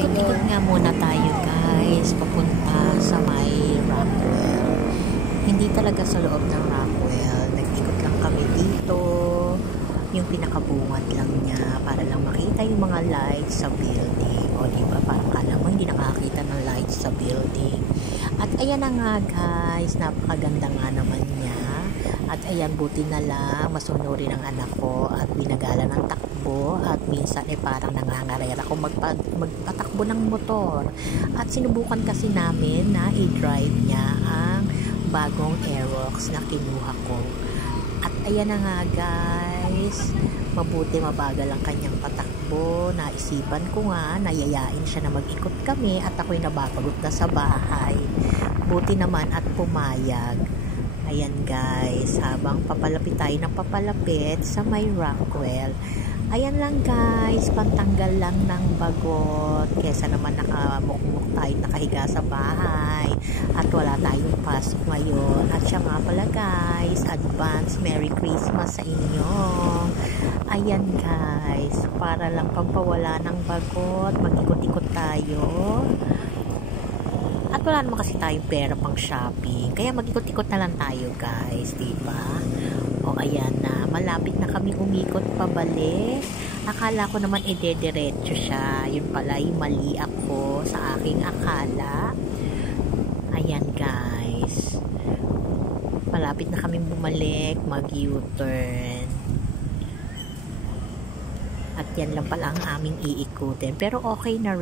Ikot-ikot nga muna tayo guys, papunta sa may Rockwell. Hindi talaga sa loob ng Rockwell, nag-ikot lang kami dito, yung pinakabungad lang niya para lang makita yung mga lights sa building. O diba, parang kala mo hindi nakakita ng lights sa building. At ayan na nga guys, napakaganda nga naman niya. At ayan, buti na lang, masunuri ng anak ko at binagala ng takbo at minsan parang nangangarera ko magpatakbo ng motor. At sinubukan kasi namin na i-drive niya ang bagong Aerox na kinuha ko. At ayan na nga guys, mabuti mabagal ang kanyang patakbo. Naisipan ko nga, nayayain siya na mag-ikot kami at ako'y nababagot na sa bahay. Buti naman at pumayag. Ayan guys, habang papalapit tayo ng papalapit sa may Rockwell. Ayan lang guys, pantanggal lang ng bagot. Kesa naman nakamukmuk tayo nakahiga sa bahay. At wala tayong pasok ngayon. At siya nga pala guys, advance Merry Christmas sa inyo. Ayan guys, para lang pampawala ng bagot, mag-ikot-ikot tayo. At wala naman kasi tayong pera pang shopping. Kaya mag-ikot-ikot na lang tayo guys, diba? O ayan na, malapit na kami umikot pabalik. Akala ko naman idediretso siya. Yun pala, mali ako sa aking akala. Ayan guys. Malapit na kami bumalik, mag-U-turn. At yan lang pala ang aming iikutin. Pero okay na